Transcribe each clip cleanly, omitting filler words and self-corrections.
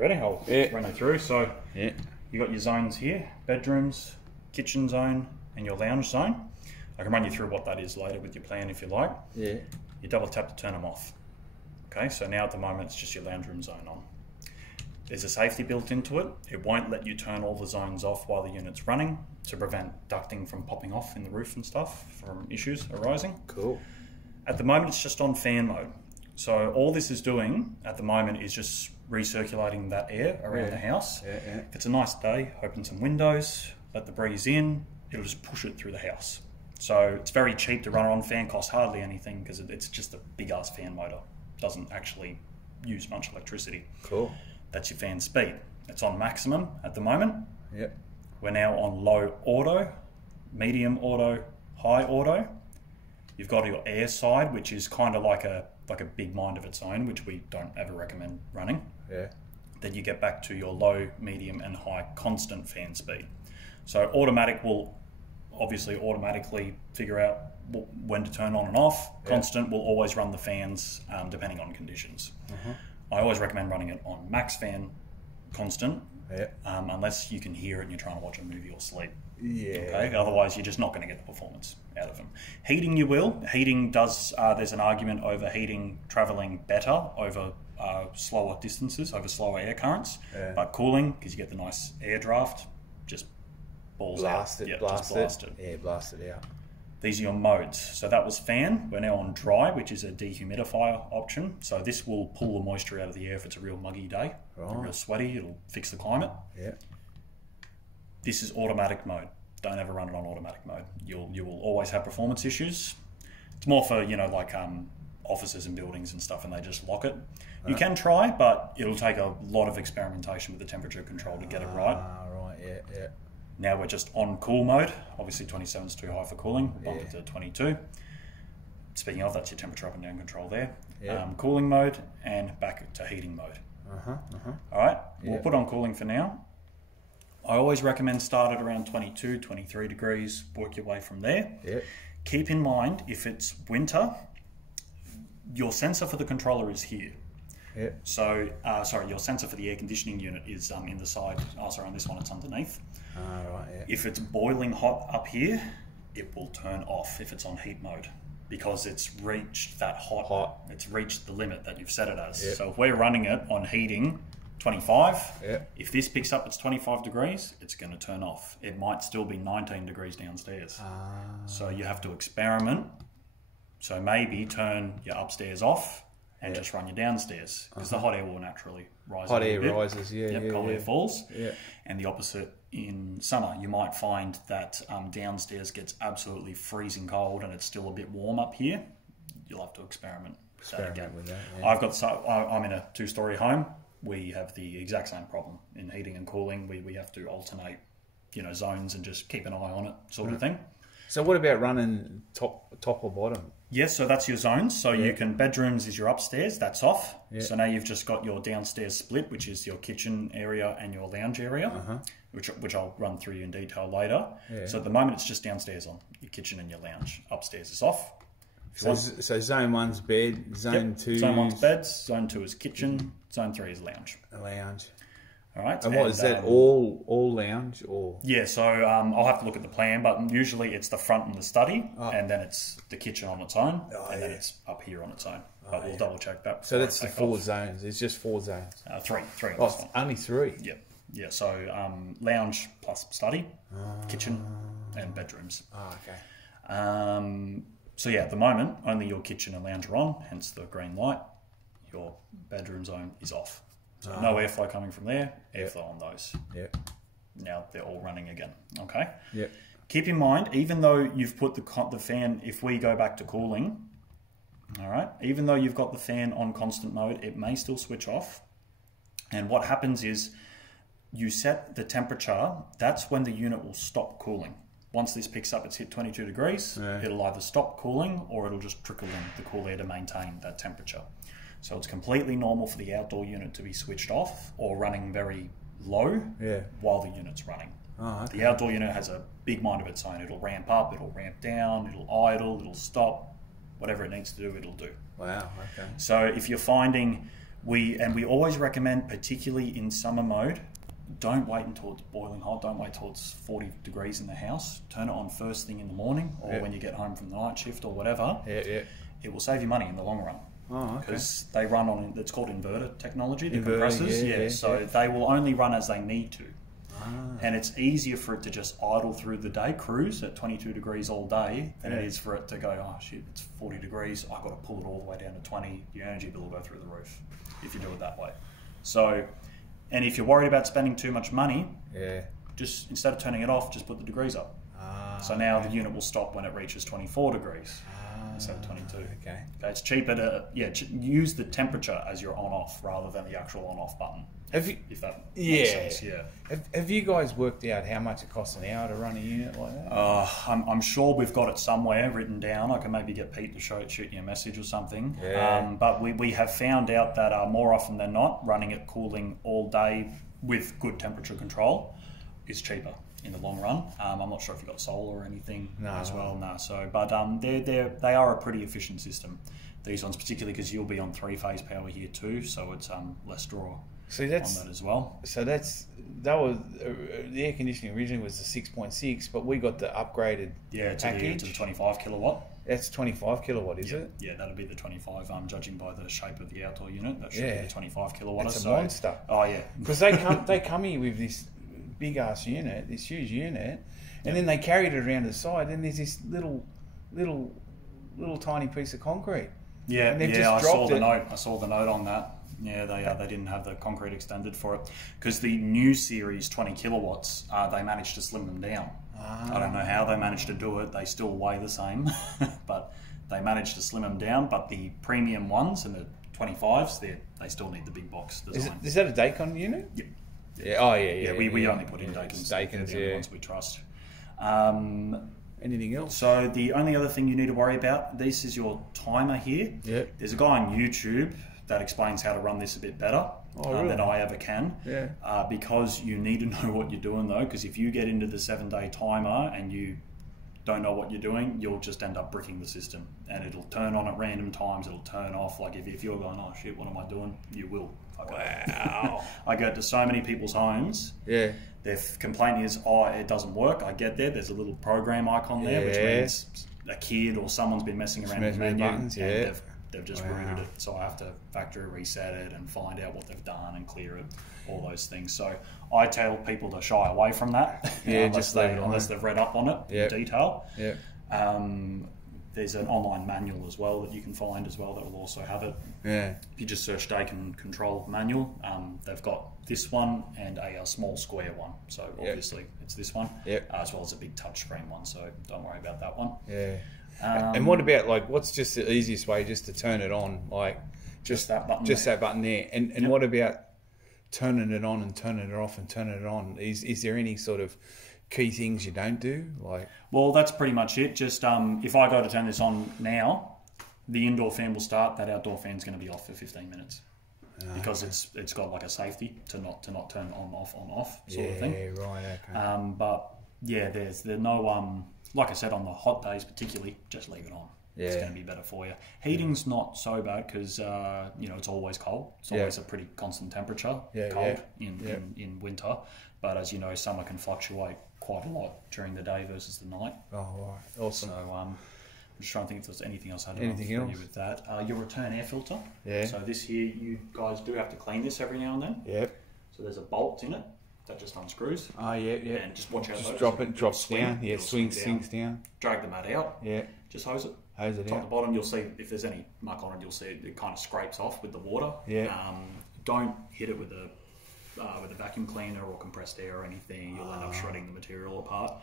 ready? I'll run you through. So you got your zones here: bedrooms, kitchen zone, and your lounge zone. I can run you through what that is later with your plan if you like. Yeah. You double tap to turn them off. Okay, so now at the moment it's just your lounge room zone on. There's a safety built into it. It won't let you turn all the zones off while the unit's running to prevent ducting from popping off in the roof and stuff from issues arising. Cool. At the moment it's just on fan mode. So all this is doing at the moment is just recirculating that air around the house. If it's a nice day, open some windows, let the breeze in, it'll just push it through the house. So it's very cheap to run on fan, costs hardly anything because it's just a big ass fan motor. Doesn't actually use much electricity. Cool. That's your fan speed. It's on maximum at the moment. Yep. We're now on low auto, medium auto, high auto. You've got your air side, which is kind of like a big mind of its own, which we don't ever recommend running. Yeah. Then you get back to your low, medium, and high constant fan speed. So automatic will obviously automatically figure out when to turn on and off. Constant will always run the fans depending on conditions. I always recommend running it on max fan constant, unless you can hear it and you're trying to watch a movie or sleep. Okay? Otherwise, you're just not going to get the performance out of them. Heating, you will. Heating does, there's an argument over heating travelling better over slower distances, over slower air currents. But cooling, because you get the nice air draft, just balls blast out. It, blast it. Yeah, blast it out. These are your modes. So that was fan. We're now on dry, which is a dehumidifier option. So this will pull the moisture out of the air if it's a real muggy day, real sweaty. It'll fix the climate. Yeah. This is automatic mode. Don't ever run it on automatic mode. You will always have performance issues. It's more for like offices and buildings and stuff, and they just lock it. You can try, but it'll take a lot of experimentation with the temperature control to get it right. Right. Yeah. Now we're just on cool mode. Obviously 27 is too high for cooling. We'll bump it to 22. Speaking of, that's your temperature up and down control there. Cooling mode and back to heating mode. All right, we'll put on cooling for now. I always recommend start at around 22, 23 degrees, work your way from there. Keep in mind, if it's winter, your sensor for the controller is here. So, sorry, your sensor for the air conditioning unit is in the side. Oh, sorry, on this one it's underneath. If it's boiling hot up here, it will turn off if it's on heat mode because it's reached that hot. It's reached the limit that you've set it as. So if we're running it on heating 25, if this picks up it's 25 degrees, it's going to turn off. It might still be 19 degrees downstairs. So you have to experiment. So maybe turn your upstairs off and just run your downstairs because the hot air will naturally rise. Hot air rises, cold air falls. And the opposite in summer. You might find that downstairs gets absolutely freezing cold and it's still a bit warm up here. You'll have to experiment with that. I'm in a two-story home. We have the exact same problem in heating and cooling. We have to alternate, zones and just keep an eye on it, sort of thing. So what about running top or bottom? Yes, so that's your zones. So you can, bedrooms is your upstairs, that's off. So now you've just got your downstairs split, which is your kitchen area and your lounge area, which I'll run through you in detail later. So at the moment it's just downstairs on, your kitchen and your lounge. Upstairs is off. So zone one's bed, zone two. Zone one's beds, zone two is kitchen, zone three is lounge. A lounge. All right. And what is that? All lounge or? Yeah. So I'll have to look at the plan, but usually it's the front and the study, and then it's the kitchen on its own, and then it's up here on its own. But we'll double check that. So that's the four zones. It's just four zones. Three. Only three. Yeah. So lounge plus study, kitchen, and bedrooms. So yeah, at the moment only your kitchen and lounge are on, hence the green light. Your bedroom zone is off. So no airflow coming from there, airflow on those. Now they're all running again, okay? Keep in mind, even though you've put the fan, if we go back to cooling, all right, even though you've got the fan on constant mode, it may still switch off. And what happens is you set the temperature, that's when the unit will stop cooling. Once this picks up, it's hit 22 degrees, it'll either stop cooling or it'll just trickle in the cool air to maintain that temperature. So it's completely normal for the outdoor unit to be switched off or running very low while the unit's running. The outdoor unit has a big mind of its own. It'll ramp up, it'll ramp down, it'll idle, it'll stop. Whatever it needs to do, it'll do. Wow, okay. So if you're finding We always recommend, particularly in summer mode, don't wait until it's boiling hot. Don't wait till it's 40 degrees in the house. Turn it on first thing in the morning, or when you get home from the night shift or whatever. It will save you money in the long run. Oh, okay. Because they run on, it's called inverter technology, the compressors. So they will only run as they need to. And it's easier for it to just idle through the day, cruise at 22 degrees all day, than it is for it to go, oh shit, it's 40 degrees, I've got to pull it all the way down to 20. Your energy bill will go through the roof if you do it that way. So, and if you're worried about spending too much money, just instead of turning it off, just put the degrees up. So now the unit will stop when it reaches 24 degrees instead of 22. Okay. It's cheaper to use the temperature as your on-off rather than the actual on-off button. Have you, if that makes sense, Have you guys worked out how much it costs an hour to run a unit like that? I'm sure we've got it somewhere written down. I can maybe get Pete to shoot you a message or something. But we have found out that more often than not, running it cooling all day with good temperature control is cheaper in the long run. I'm not sure if you've got solar or anything as well. No. So, but they are a pretty efficient system. These ones, particularly because you'll be on 3-phase power here too, so it's less draw. See, that's on that as well. So that was the air conditioning originally was the 6.6, but we got the upgraded package to the 25 kilowatt. That's 25 kilowatt, is it? Yeah, that'll be the 25. Judging by the shape of the outdoor unit, that should be the 25 kilowatt. It's a monster. Oh yeah, because they come here with this big ass unit, this huge unit, and then they carried it around the side, and there's this little tiny piece of concrete. Yeah, and I saw the note. I saw the note on that. Yeah, they didn't have the concrete extended for it because the new series 20 kilowatts, they managed to slim them down. I don't know how they managed to do it. They still weigh the same, but they managed to slim them down. But the premium ones and the 25s, they still need the big box design. Is that a Daikin unit? Yep. Yeah. Oh yeah. We only put in Daikins. Daikins, the only ones we trust. Anything else? So the only other thing you need to worry about, this is your timer here. Yeah. There's a guy on YouTube that explains how to run this a bit better than I ever can. Yeah. Because you need to know what you're doing though, because if you get into the 7-day timer and you don't know what you're doing, you'll just end up bricking the system, and it'll turn on at random times, it'll turn off. Like if you're going, oh shit, what am I doing? You will. Wow. I go to so many people's homes. Yeah. Their complaint is, it doesn't work. I get there. There's a little program icon there, which means a kid or someone's been messing around with the menu, buttons, and they've just rooted it. So I have to factory reset it and find out what they've done and clear it, all those things. So I tell people to shy away from that, unless they've read up on it in detail. Yeah. There's an online manual as well that you can find as well that will also have it. Yeah. If you just search Daikin control manual, they've got this one and a small square one. So obviously it's this one, as well as a big touchscreen one. So don't worry about that one. Yeah. And what about what's just the easiest way just to turn it on? Like just that button. Just that button there. And what about turning it on and turning it off and turning it on? Is there any sort of key things you don't do? Well, that's pretty much it. Just if I go to turn this on now, the indoor fan will start. That outdoor fan's going to be off for 15 minutes because it's got like a safety to not turn on off sort of thing. Yeah, right. Okay. But there's no like I said, on the hot days particularly, just leave it on. Yeah. It's going to be better for you. Heating's not so bad because it's always cold. It's always a pretty constant temperature, cold in winter. But as you know, summer can fluctuate quite a lot during the day versus the night. Oh, right. Awesome. So I'm just trying to think if there's anything else I had to run with that. Your return air filter. Yeah. So this here, you guys do have to clean this every now and then. Yep. So there's a bolt in it that just unscrews. Oh, yeah. And just watch out. Just drop it, drops down. Yeah, sinks down. Drag the mat out. Yeah. Just hose it. Hose it top out. to bottom, you'll see if there's any muck on it, you'll see it kind of scrapes off with the water. Yeah. Don't hit it with a vacuum cleaner or compressed air or anything. You'll end up shredding the material apart.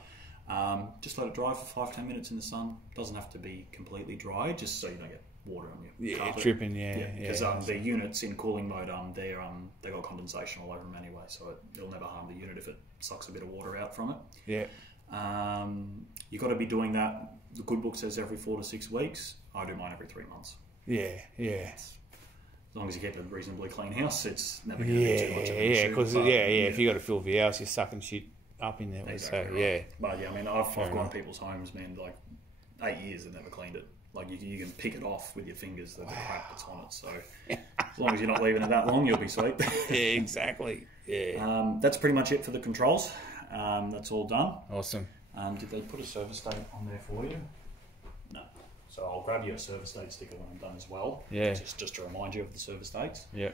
Just let it dry for 5-10 minutes in the sun. Doesn't have to be completely dry, just so you don't get water on your carpet. Dripping, because the units in cooling mode, they've got condensation all over them anyway, so it'll never harm the unit if it sucks a bit of water out from it. Yeah. You've got to be doing that. The good book says every 4 to 6 weeks. I do mine every 3 months. Yeah. As long as you keep a reasonably clean house, it's never going to be too much of an issue. Because if you got a filthy house, you're sucking shit up in there. Exactly so right. But I mean, I've gone to people's homes, man, like 8 years and never cleaned it. like you can pick it off with your fingers, the crack that's on it. So as long as you're not leaving it that long, you'll be sweet. Yeah, exactly. Yeah. That's pretty much it for the controls. That's all done. Awesome. Did they put a service date on there for you? No. So I'll grab you a service date sticker when I'm done as well. Yeah. Just to remind you of the service dates. Yeah.